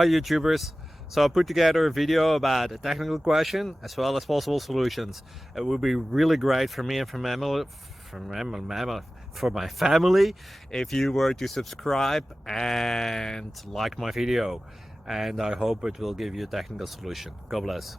Hi YouTubers. So I put together a video about a technical question as well as possible solutions. It would be really great for me and for my family if you were to subscribe and like my video, and I hope it will give you a technical solution. God bless.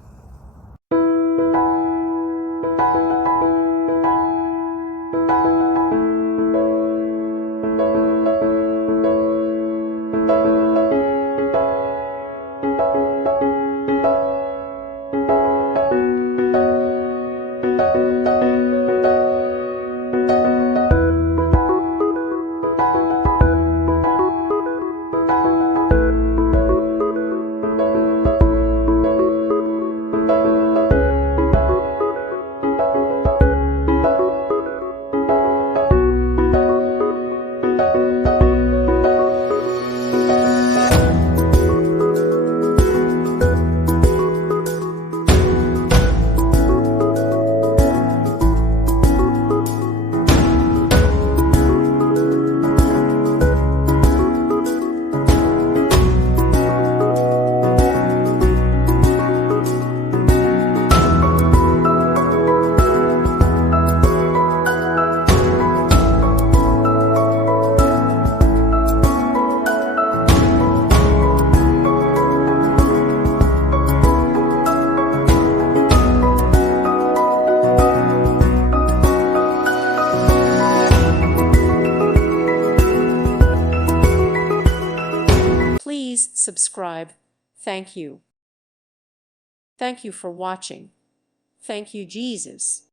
Please subscribe. Thank you. Thank you for watching. Thank you, Jesus.